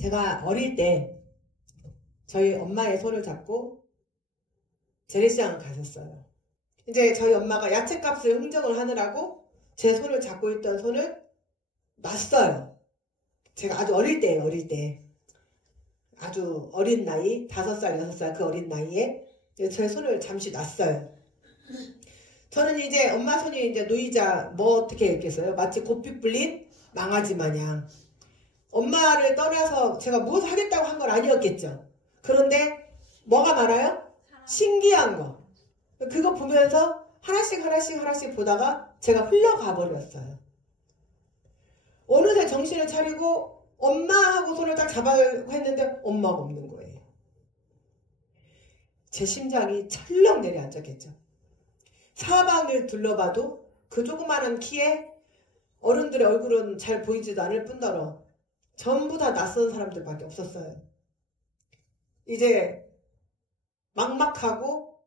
제가 어릴 때 저희 엄마의 손을 잡고 재래시장을 갔었어요. 이제 저희 엄마가 야채값을 흥정을 하느라고 제 손을 잡고 있던 손을 놨어요. 제가 아주 어릴 때예요, 어릴 때. 아주 어린 나이, 5살, 6살 그 어린 나이에 제 손을 잠시 놨어요. 저는 이제 엄마 손이 이제 놓이자 뭐 어떻게 했겠어요? 마치 고삐 불린 망아지 마냥. 엄마를 떠나서 제가 무엇을 하겠다고 한 건 아니었겠죠. 그런데 뭐가 많아요? 신기한 거. 그거 보면서 하나씩 보다가 제가 흘러가 버렸어요. 어느새 정신을 차리고 엄마하고 손을 딱 잡아고 했는데 엄마가 없는 거예요. 제 심장이 철렁 내려앉았겠죠. 사방을 둘러봐도 그 조그마한 키에 어른들의 얼굴은 잘 보이지도 않을 뿐더러 전부 다 낯선 사람들밖에 없었어요. 이제 막막하고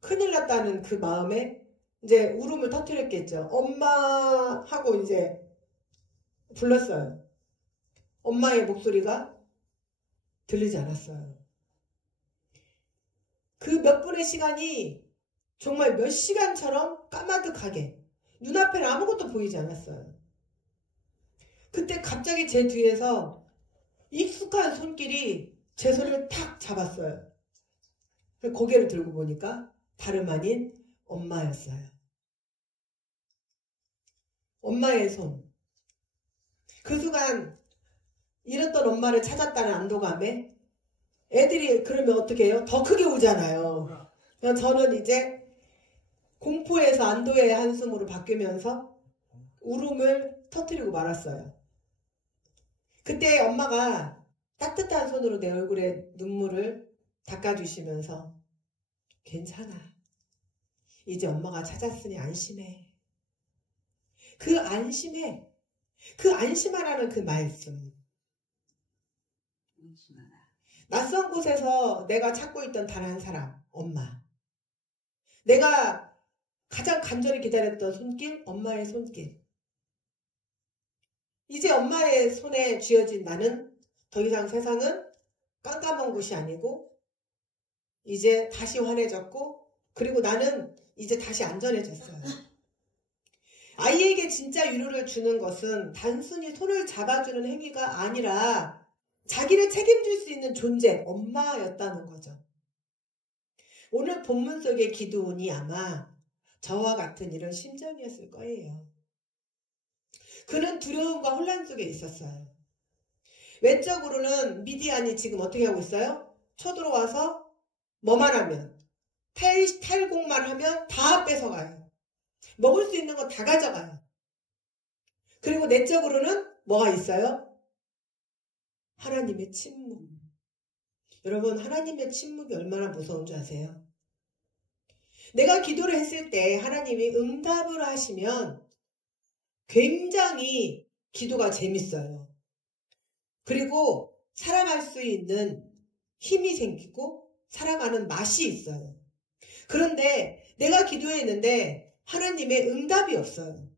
큰일 났다는 그 마음에 이제 울음을 터뜨렸겠죠. 엄마 하고 이제 불렀어요. 엄마의 목소리가 들리지 않았어요. 그 몇 분의 시간이 정말 몇 시간처럼 까마득하게 눈앞에는 아무것도 보이지 않았어요. 그때 갑자기 제 뒤에서 익숙한 손길이 제 손을 탁 잡았어요. 고개를 들고 보니까 다름 아닌 엄마였어요. 엄마의 손. 그 순간 잃었던 엄마를 찾았다는 안도감에 애들이 그러면 어떻게 해요? 더 크게 울잖아요. 저는 이제 공포에서 안도의 한숨으로 바뀌면서 울음을 터뜨리고 말았어요. 그때 엄마가 따뜻한 손으로 내 얼굴에 눈물을 닦아주시면서 괜찮아. 이제 엄마가 찾았으니 안심해. 그 안심해. 그 안심하라는 그 말씀. 낯선 곳에서 내가 찾고 있던 단 한 사람, 엄마. 내가 가장 간절히 기다렸던 손길, 엄마의 손길. 이제 엄마의 손에 쥐어진 나는 더 이상 세상은 깜깜한 곳이 아니고 이제 다시 환해졌고 그리고 나는 이제 다시 안전해졌어요. 아이에게 진짜 위로를 주는 것은 단순히 손을 잡아주는 행위가 아니라 자기를 책임질 수 있는 존재, 엄마였다는 거죠. 오늘 본문 속의 기드온이 아마 저와 같은 이런 심정이었을 거예요. 그는 두려움과 혼란 속에 있었어요. 외적으로는 미디안이 지금 어떻게 하고 있어요? 쳐들어와서 뭐만 하면, 탈곡만 하면 다 뺏어가요. 먹을 수 있는 거 다 가져가요. 그리고 내적으로는 뭐가 있어요? 하나님의 침묵. 여러분, 하나님의 침묵이 얼마나 무서운 줄 아세요? 내가 기도를 했을 때 하나님이 응답을 하시면 굉장히 기도가 재밌어요. 그리고 살아갈 수 있는 힘이 생기고 살아가는 맛이 있어요. 그런데 내가 기도했는데 하나님의 응답이 없어요.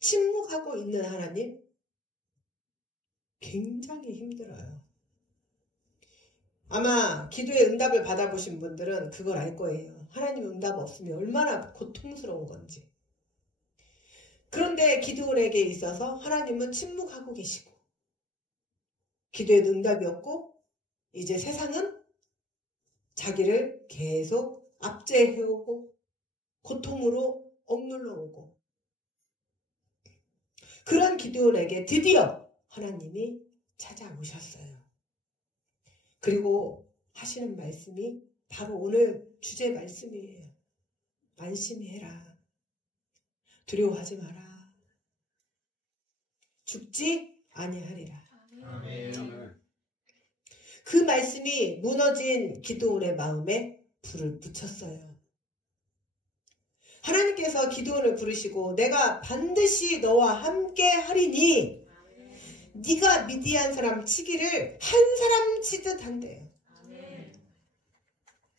침묵하고 있는 하나님 굉장히 힘들어요. 아마 기도의 응답을 받아보신 분들은 그걸 알 거예요. 하나님 응답 없으면 얼마나 고통스러운 건지. 그런데 기드온에게 있어서 하나님은 침묵하고 계시고 기도의 응답이 없고 이제 세상은 자기를 계속 압제해오고 고통으로 억눌러오고 그런 기드온에게 드디어 하나님이 찾아오셨어요. 그리고 하시는 말씀이 바로 오늘 주제 말씀이에요. 안심히 해라. 두려워하지 마라. 죽지 아니하리라. 아멘. 그 말씀이 무너진 기드온의 마음에 불을 붙였어요. 하나님께서 기드온을 부르시고 내가 반드시 너와 함께 하리니 네가 미디안 사람 치기를 한 사람 치듯 한대요.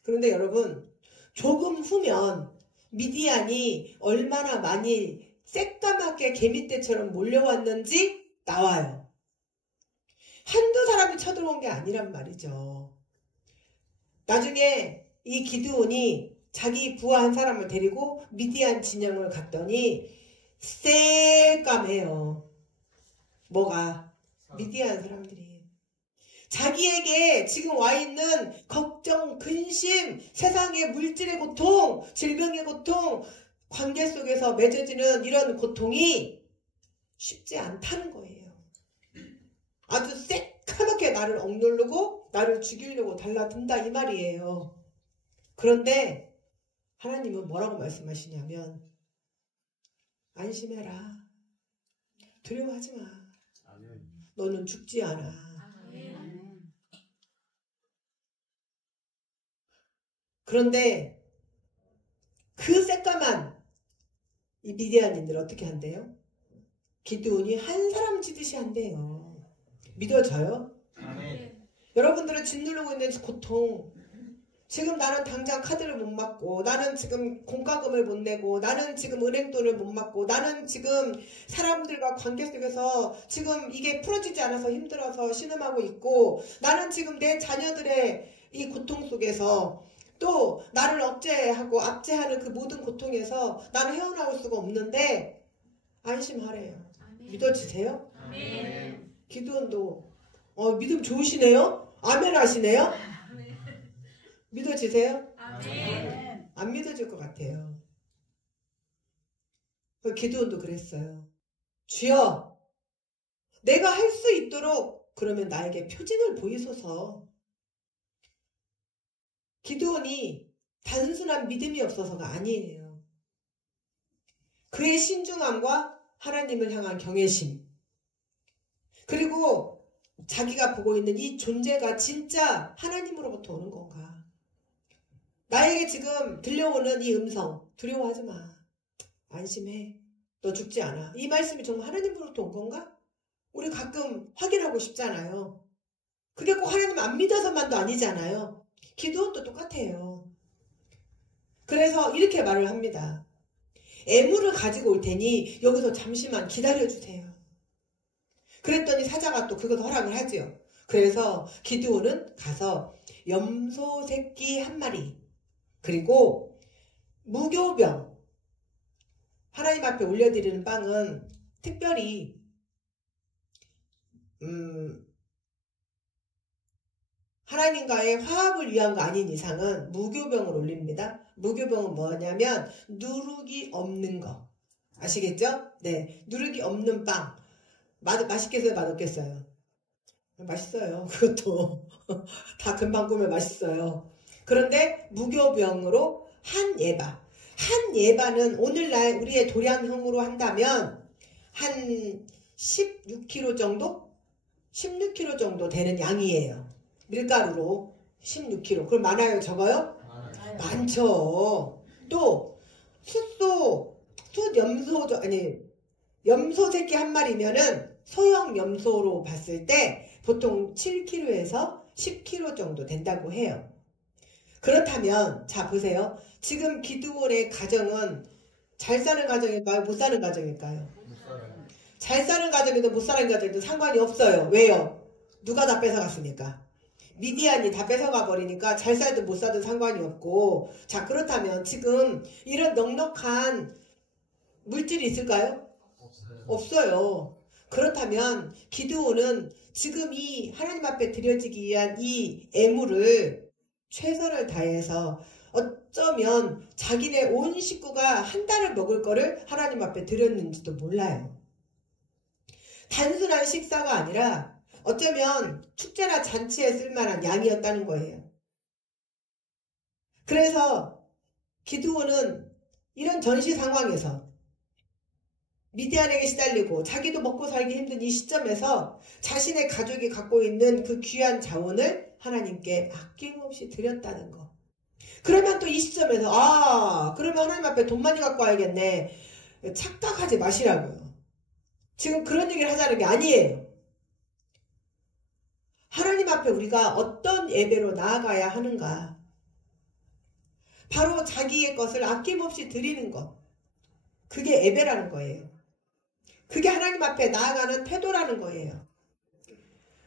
그런데 여러분 조금 후면 미디안이 얼마나 많이 새까맣게 개미떼처럼 몰려왔는지 나와요. 한두 사람이 쳐들어온 게 아니란 말이죠. 나중에 이 기드온이 자기 부하 한 사람을 데리고 미디안 진영을 갔더니 새까매요. 뭐가? 미디안 사람들이. 자기에게 지금 와 있는 걱정, 근심, 세상의 물질의 고통, 질병의 고통, 관계 속에서 맺어지는 이런 고통이 쉽지 않다는 거예요. 아주 새까맣게 나를 억누르고 나를 죽이려고 달라든다 이 말이에요. 그런데 하나님은 뭐라고 말씀하시냐면 안심해라. 두려워하지 마. 너는 죽지 않아. 그런데 그 새까만 이 미디안인들 어떻게 한대요? 기드온이 한 사람 치듯이 한대요. 믿어져요? 여러분들은 짓누르고 있는 고통, 지금 나는 당장 카드를 못 받고, 나는 지금 공과금을 못 내고, 나는 지금 은행돈을 못 받고, 나는 지금 사람들과 관계 속에서 지금 이게 풀어지지 않아서 힘들어서 신음하고 있고, 나는 지금 내 자녀들의 이 고통 속에서 또 나를 억제하고 압제하는 그 모든 고통에서 나는 헤어나올 수가 없는데 안심하래요. 믿어지세요? 기드온도 믿음 좋으시네요? 아멘 하시네요? 믿어지세요? 안 믿어질 것 같아요. 기드온도 그랬어요. 주여, 내가 할 수 있도록 그러면 나에게 표징을 보이소서. 기드온이 단순한 믿음이 없어서가 아니에요. 그의 신중함과 하나님을 향한 경외심, 그리고 자기가 보고 있는 이 존재가 진짜 하나님으로부터 오는 건가? 나에게 지금 들려오는 이 음성, 두려워하지 마. 안심해. 너 죽지 않아. 이 말씀이 정말 하나님으로부터 온 건가? 우리 가끔 확인하고 싶잖아요. 그게 꼭 하나님 안 믿어서만도 아니잖아요. 기드온도 똑같아요. 그래서 이렇게 말을 합니다. 애물을 가지고 올 테니 여기서 잠시만 기다려주세요. 그랬더니 사자가 또 그것 허락을 하지요. 그래서 기드온은 가서 염소 새끼 한 마리, 그리고 무교병, 하나님 앞에 올려드리는 빵은 특별히 하나님과의 화합을 위한 거 아닌 이상은 무교병을 올립니다. 무교병은 뭐냐면 누룩이 없는 거. 아시겠죠? 네, 누룩이 없는 빵. 맛있겠어요? 맛없겠어요? 맛있어요. 그것도 다 금방 꾸면 맛있어요. 그런데 무교병으로 한 예바. 한 예바는 오늘날 우리의 도량형으로 한다면 한 16kg 정도? 16kg 정도 되는 양이에요. 밀가루로 16kg. 그럼 많아요? 적어요? 많죠. 또 염소 새끼 한 마리면은 소형 염소로 봤을 때 보통 7kg에서 10kg 정도 된다고 해요. 그렇다면 자 보세요. 지금 기드온의 가정은 잘 사는 가정일까요? 못 사는 가정일까요? 잘 사는 가정이든 못 사는 가정이든 상관이 없어요. 왜요? 누가 다 뺏어갔으니까. 미디안이 다 뺏어가 버리니까 잘 살든 못 살든 상관이 없고. 자, 그렇다면 지금 이런 넉넉한 물질이 있을까요? 없어요. 그렇다면 기드온은 지금 이 하나님 앞에 드려지기 위한 이 애물을 최선을 다해서 어쩌면 자기네 온 식구가 한 달을 먹을 거를 하나님 앞에 드렸는지도 몰라요. 단순한 식사가 아니라 어쩌면 축제나 잔치에 쓸만한 양이었다는 거예요. 그래서 기드온은 이런 전시 상황에서 미디안에게 시달리고 자기도 먹고 살기 힘든 이 시점에서 자신의 가족이 갖고 있는 그 귀한 자원을 하나님께 아낌없이 드렸다는 거. 그러면 또 이 시점에서 그러면 하나님 앞에 돈 많이 갖고 와야겠네. 착각하지 마시라고요. 지금 그런 얘기를 하자는 게 아니에요. 하나님 앞에 우리가 어떤 예배로 나아가야 하는가. 바로 자기의 것을 아낌없이 드리는 것. 그게 예배라는 거예요. 그게 하나님 앞에 나아가는 태도라는 거예요.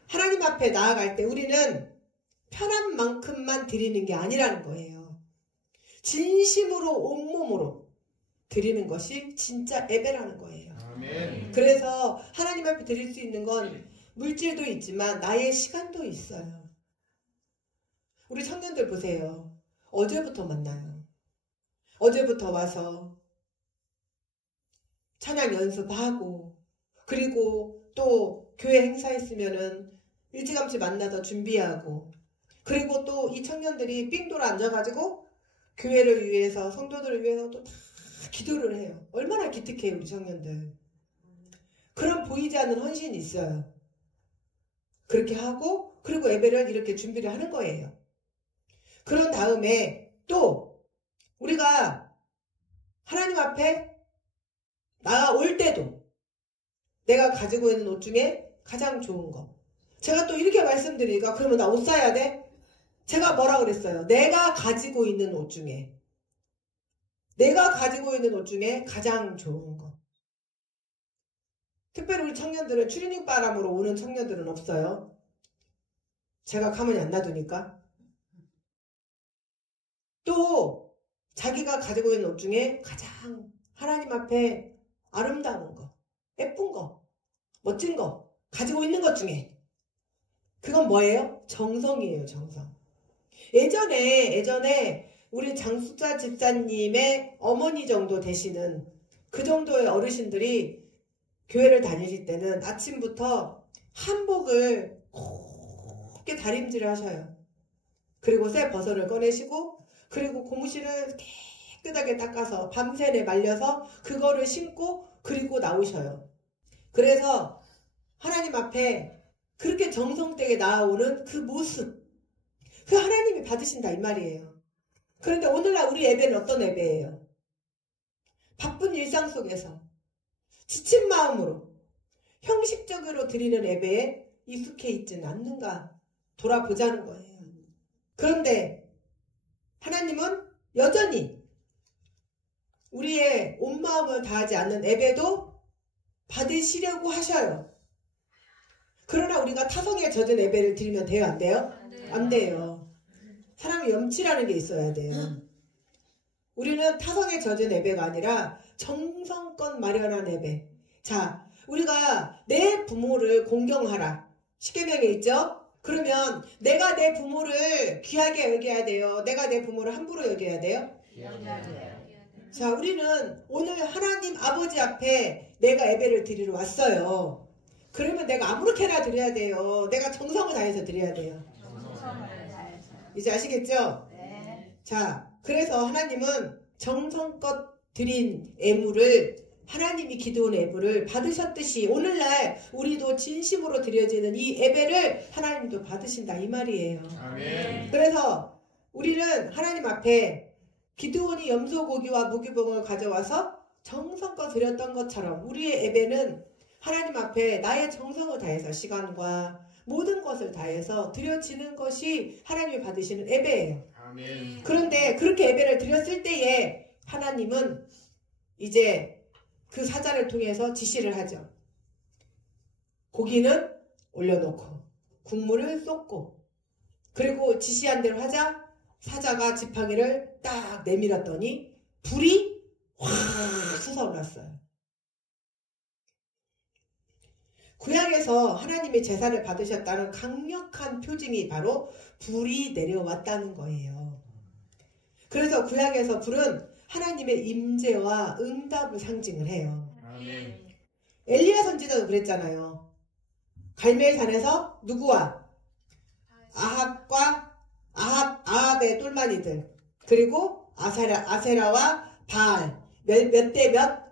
하나님 앞에 나아갈 때 우리는 편한 만큼만 드리는 게 아니라는 거예요. 진심으로 온몸으로 드리는 것이 진짜 예배라는 거예요. 아멘. 그래서 하나님 앞에 드릴 수 있는 건 물질도 있지만 나의 시간도 있어요. 우리 청년들 보세요. 어제부터 만나요. 어제부터 와서 찬양 연습하고 그리고 또 교회 행사 있으면은 일찌감치 만나서 준비하고 그리고 또 이 청년들이 삥 돌아 앉아가지고 교회를 위해서 성도들을 위해서 또 다 기도를 해요. 얼마나 기특해요 우리 청년들. 그런 보이지 않는 헌신이 있어요. 그렇게 하고 그리고 예배를 이렇게 준비를 하는 거예요. 그런 다음에 또 우리가 하나님 앞에 나아올 때도 내가 가지고 있는 옷 중에 가장 좋은 거. 제가 또 이렇게 말씀드리니까 그러면 나 옷 사야 돼? 제가 뭐라 그랬어요? 내가 가지고 있는 옷 중에 가장 좋은 거. 특별히 우리 청년들은 추리닝 바람으로 오는 청년들은 없어요. 제가 가만히 안 놔두니까. 또 자기가 가지고 있는 옷 중에 가장 하나님 앞에 아름다운 거, 예쁜 거, 멋진 거 가지고 있는 것 중에 그건 뭐예요? 정성이에요. 정성. 예전에 우리 장수자 집사님의 어머니 정도 되시는 그 정도의 어르신들이 교회를 다니실 때는 아침부터 한복을 곱게 다림질을 하셔요. 그리고 새 버섯을 꺼내시고 그리고 고무신을 깨끗하게 닦아서 밤새내 말려서 그거를 신고 그리고 나오셔요. 그래서 하나님 앞에 그렇게 정성되게 나아오는 그 모습, 그 하나님이 받으신다 이 말이에요. 그런데 오늘날 우리 예배는 어떤 예배예요? 바쁜 일상 속에서 지친 마음으로 형식적으로 드리는 예배에 익숙해 있지는 않는가 돌아보자는 거예요. 그런데 하나님은 여전히 우리의 온 마음을 다하지 않는 예배도 받으시려고 하셔요. 그러나 우리가 타성에 젖은 예배를 드리면 돼요? 안 돼요? 안 돼요. 사람이 염치라는 게 있어야 돼요. 우리는 타성에 젖은 예배가 아니라 정성껏 마련한 예배. 자, 우리가 내 부모를 공경하라. 십계명에 있죠? 그러면 내가 내 부모를 귀하게 여겨야 돼요? 내가 내 부모를 함부로 여겨야 돼요? 자, 우리는 오늘 하나님 아버지 앞에 내가 예배를 드리러 왔어요. 그러면 내가 아무렇게나 드려야 돼요? 내가 정성을 다해서 드려야 돼요? 이제 아시겠죠? 네. 자, 그래서 하나님은 정성껏 드린 예물을 하나님이 기도한 예물을 받으셨듯이 오늘날 우리도 진심으로 드려지는 이 예배를 하나님도 받으신다 이 말이에요. 아멘. 그래서 우리는 하나님 앞에 기드온이 염소고기와 무기봉을 가져와서 정성껏 드렸던 것처럼 우리의 예배는 하나님 앞에 나의 정성을 다해서 시간과 모든 것을 다해서 드려지는 것이 하나님이 받으시는 예배예요. 아멘. 그런데 그렇게 예배를 드렸을 때에 하나님은 이제 그 사자를 통해서 지시를 하죠. 고기는 올려놓고 국물을 쏟고 그리고 지시한 대로 하자 사자가 지팡이를 딱 내밀었더니 불이 확 솟아올랐어요. 구약에서 하나님의 제사를 받으셨다는 강력한 표징이 바로 불이 내려왔다는 거예요. 그래서 구약에서 불은 하나님의 임재와 응답을 상징을 해요. 아멘. 엘리야 선지자도 그랬잖아요. 갈멜산에서 누구와? 아합의 똘마니들 그리고 아세라와 바알 몇 대 몇?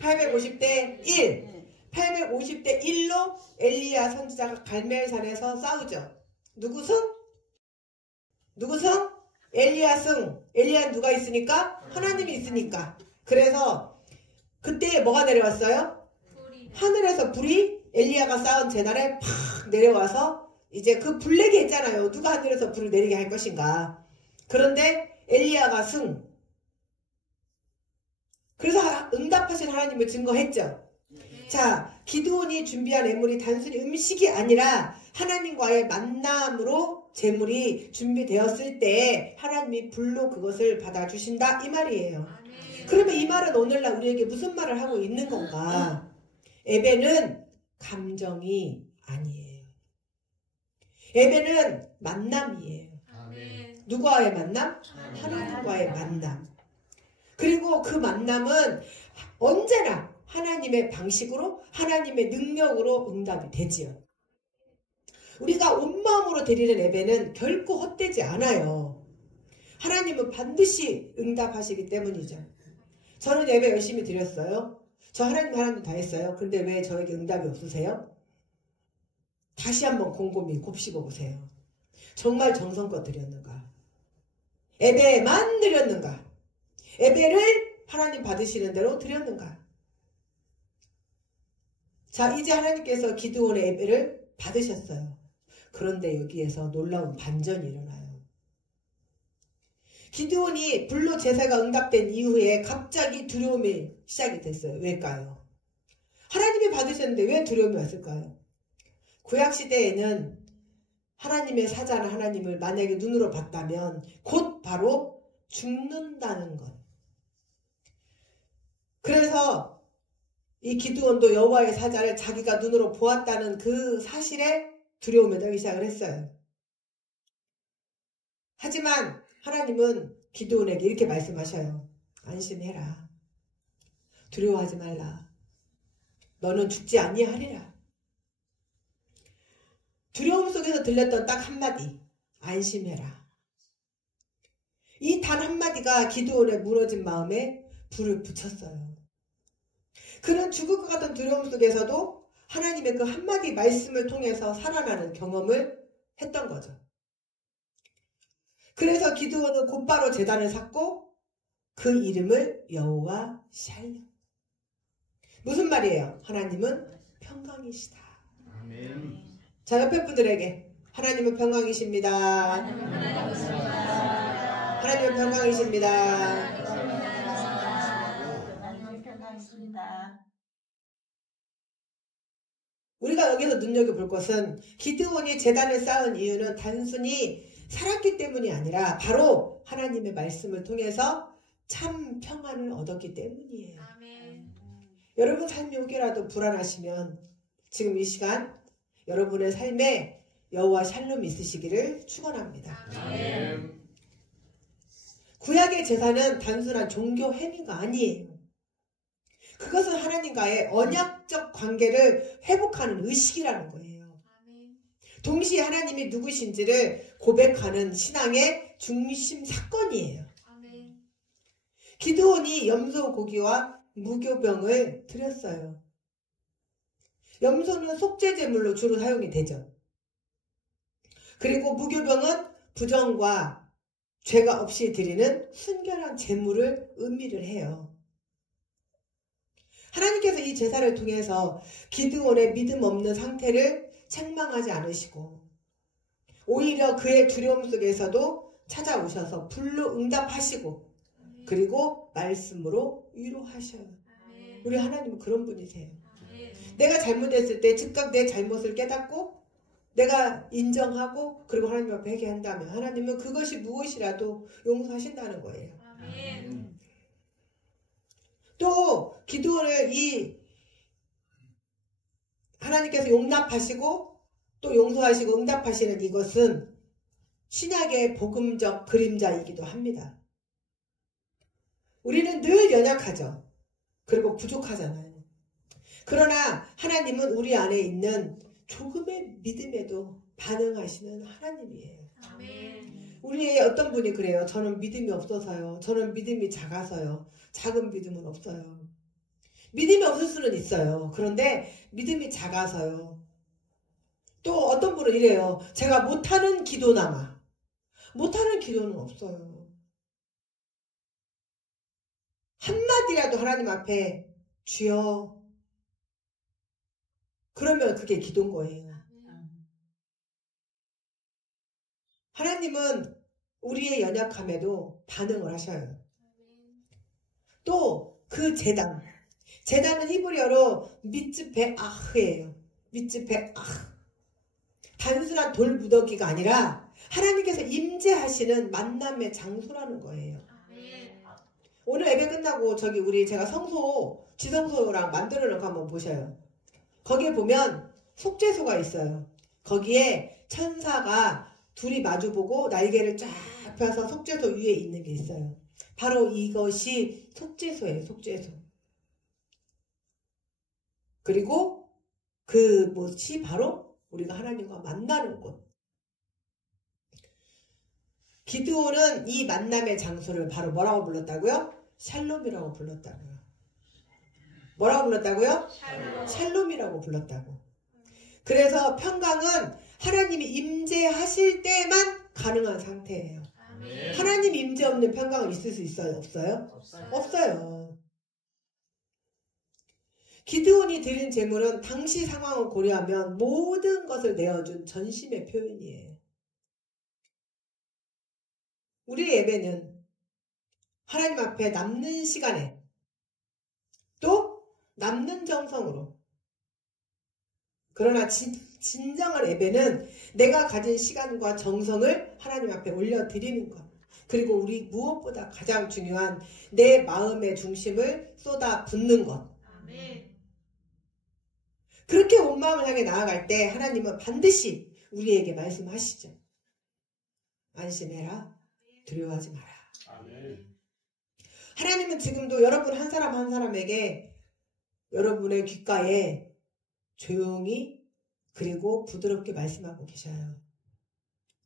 850대 1. 850대 1로 엘리야 선지자가 갈멜산에서 싸우죠. 누구 승? 엘리야 승. 엘리야는 누가 있으니까? 하나님이 있으니까. 그래서 그때 뭐가 내려왔어요? 하늘에서 불이 엘리야가 쌓은 제단에 팍 내려와서 이제 그 불내게 했잖아요. 누가 하늘에서 불을 내리게 할 것인가. 그런데 엘리야가 승. 그래서 응답하신 하나님을 증거했죠. 자, 기드온이 준비한 예물이 단순히 음식이 아니라 하나님과의 만남으로 제물이 준비되었을 때 하나님이 불로 그것을 받아주신다 이 말이에요. 그러면 이 말은 오늘날 우리에게 무슨 말을 하고 있는 건가? 예배는 감정이 아니에요. 예배는 만남이에요. 누구와의 만남? 하나님과의 만남. 그리고 그 만남은 언제나 하나님의 방식으로 하나님의 능력으로 응답이 되지요. 우리가 온 마음으로 드리는 예배는 결코 헛되지 않아요. 하나님은 반드시 응답하시기 때문이죠. 저는 예배 열심히 드렸어요. 저 하나님 다 했어요. 근데 왜 저에게 응답이 없으세요? 다시 한번 곰곰이 곱씹어 보세요. 정말 정성껏 드렸는가? 예배만 드렸는가? 예배를 하나님 받으시는 대로 드렸는가? 자, 이제 하나님께서 기드온의 예배를 받으셨어요. 그런데 여기에서 놀라운 반전이 일어나요. 기드온이 불로 제사가 응답된 이후에 갑자기 두려움이 시작이 됐어요. 왜일까요? 하나님이 받으셨는데 왜 두려움이 왔을까요? 구약시대에는 하나님의 사자나 하나님을 만약에 눈으로 봤다면 곧 바로 죽는다는 것. 그래서 이 기드온도 여호와의 사자를 자기가 눈으로 보았다는 그 사실에 두려움에 떨기 시작을 했어요. 하지만 하나님은 기드온에게 이렇게 말씀하셔요. 안심해라. 두려워하지 말라. 너는 죽지 아니하리라. 두려움 속에서 들렸던 딱 한마디. 안심해라. 이 단 한마디가 기드온의 무너진 마음에 불을 붙였어요. 그는 죽을 것 같은 두려움 속에서도 하나님의 그 한마디 말씀을 통해서 살아나는 경험을 했던 거죠. 그래서 기드온은 곧바로 제단을 샀고 그 이름을 여호와 샬롬. 무슨 말이에요? 하나님은 평강이시다. 아멘. 자, 옆에 분들에게 하나님은 평강이십니다. 하나님은 평강이십니다. 우리가 여기서 눈여겨볼 것은 기드온이 제단을 쌓은 이유는 단순히 살았기 때문이 아니라 바로 하나님의 말씀을 통해서 참 평안을 얻었기 때문이에요. 아멘. 여러분 삶이 혹여라도 불안하시면 지금 이 시간 여러분의 삶에 여호와 샬롬이 있으시기를 축원합니다. 아멘. 구약의 제사는 단순한 종교 행위가 아니에요. 그것은 하나님과의 언약적 관계를 회복하는 의식이라는 거예요. 동시에 하나님이 누구신지를 고백하는 신앙의 중심 사건이에요. 기드온이 염소 고기와 무교병을 드렸어요. 염소는 속죄 제물로 주로 사용이 되죠. 그리고 무교병은 부정과 죄가 없이 드리는 순결한 제물을 의미를 해요. 하나님께서 이 제사를 통해서 기드온의 믿음 없는 상태를 책망하지 않으시고 오히려 그의 두려움 속에서도 찾아오셔서 불로 응답하시고 그리고 말씀으로 위로하셔요. 우리 하나님은 그런 분이세요. 내가 잘못했을 때 즉각 내 잘못을 깨닫고 내가 인정하고 그리고 하나님 앞에 회개한다면 하나님은 그것이 무엇이라도 용서하신다는 거예요. 또 기드온을 이 하나님께서 용납하시고 또 용서하시고 응답하시는 이것은 신약의 복음적 그림자이기도 합니다. 우리는 늘 연약하죠. 그리고 부족하잖아요. 그러나 하나님은 우리 안에 있는 조금의 믿음에도 반응하시는 하나님이에요. 우리의 어떤 분이 그래요. 저는 믿음이 없어서요. 저는 믿음이 작아서요. 작은 믿음은 없어요. 믿음이 없을 수는 있어요. 그런데 믿음이 작아서요. 또 어떤 분은 이래요. 제가 못하는 기도나마. 못하는 기도는 없어요. 한마디라도 하나님 앞에 주여. 그러면 그게 기도인 거예요. 하나님은 우리의 연약함에도 반응을 하셔요. 또 그 제단, 제단은 히브리어로 미츠베아흐예요. 미츠베아흐. 단순한 돌 무더기가 아니라 하나님께서 임재하시는 만남의 장소라는 거예요. 오늘 예배 끝나고 제가 성소, 지성소랑 만들어 놓은 거 한번 보셔요. 거기에 보면 속죄소가 있어요. 거기에 천사가 둘이 마주보고 날개를 쫙 펴서 속죄소 위에 있는 게 있어요. 바로 이것이 속죄소예요. 속죄소. 그리고 그것이 바로 우리가 하나님과 만나는 곳. 기드온은 이 만남의 장소를 바로 뭐라고 불렀다고요? 샬롬이라고 불렀다고요. 뭐라고 불렀다고요? 샬롬이라고 불렀다고. 그래서 평강은 하나님이 임재하실 때만 가능한 상태예요. 하나님 임재 없는 평강은 있을 수 있어요? 없어요? 없어요. 기드온이 드린 제물은 당시 상황을 고려하면 모든 것을 내어준 전심의 표현이에요. 우리의 예배는 하나님 앞에 남는 시간에 또 남는 정성으로, 그러나 진정한 예배는 내가 가진 시간과 정성을 하나님 앞에 올려드리는 것. 그리고 우리 무엇보다 가장 중요한 내 마음의 중심을 쏟아 붓는 것. 그렇게 온 마음을 향해 나아갈 때 하나님은 반드시 우리에게 말씀하시죠. 안심해라. 두려워하지 마라. 하나님은 지금도 여러분 한 사람 한 사람에게 여러분의 귓가에 조용히 그리고 부드럽게 말씀하고 계셔요.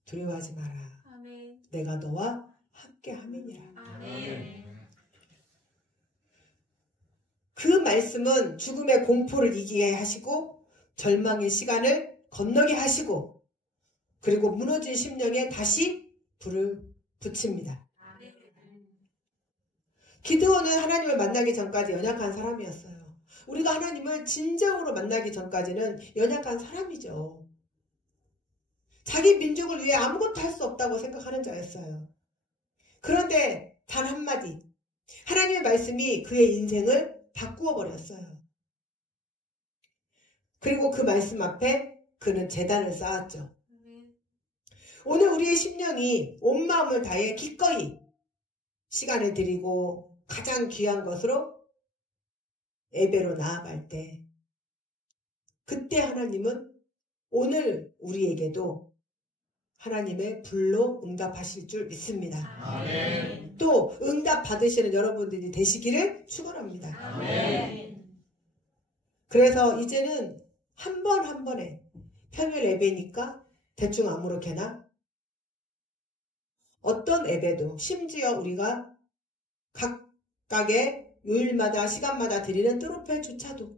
두려워하지 마라. 아멘. 내가 너와 함께 함이니라. 아멘. 그 말씀은 죽음의 공포를 이기게 하시고 절망의 시간을 건너게 하시고 그리고 무너진 심령에 다시 불을 붙입니다. 기드온은 하나님을 만나기 전까지 연약한 사람이었어요. 우리가 하나님을 진정으로 만나기 전까지는 연약한 사람이죠. 자기 민족을 위해 아무것도 할 수 없다고 생각하는 자였어요. 그런데 단 한마디, 하나님의 말씀이 그의 인생을 바꾸어 버렸어요. 그리고 그 말씀 앞에 그는 제단을 쌓았죠. 오늘 우리의 심령이 온 마음을 다해 기꺼이 시간을 드리고 가장 귀한 것으로 예배로 나아갈 때, 그때 하나님은 오늘 우리에게도 하나님의 불로 응답하실 줄 믿습니다. 아멘. 또 응답 받으시는 여러분들이 되시기를 축원합니다. 아멘. 그래서 이제는 한 번 한 번에 평일 예배니까 대충 아무렇게나 어떤 예배도 심지어 우리가 각각의 요일마다 시간마다 드리는 트로펠조차도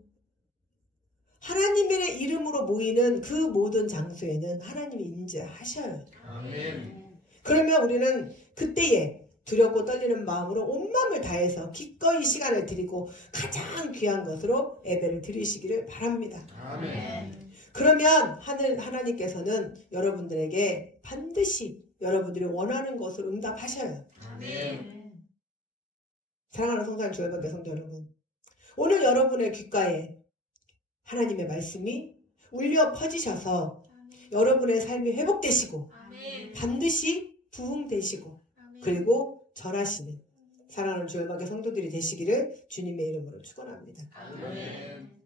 하나님의 이름으로 모이는 그 모든 장소에는 하나님이 임재하셔요. 아멘. 그러면 우리는 그때에 두렵고 떨리는 마음으로 온 마음을 다해서 기꺼이 시간을 드리고 가장 귀한 것으로 예배를 드리시기를 바랍니다. 아멘. 그러면 하나님께서는 여러분들에게 반드시 여러분들이 원하는 것을 응답하셔요. 아멘. 사랑하는 성산 주일반교 성도 여러분, 오늘 여러분의 귓가에 하나님의 말씀이 울려 퍼지셔서 여러분의 삶이 회복되시고 반드시 부흥되시고 그리고 전하시는 사랑하는 주일반교 성도들이 되시기를 주님의 이름으로 축원합니다. 아멘.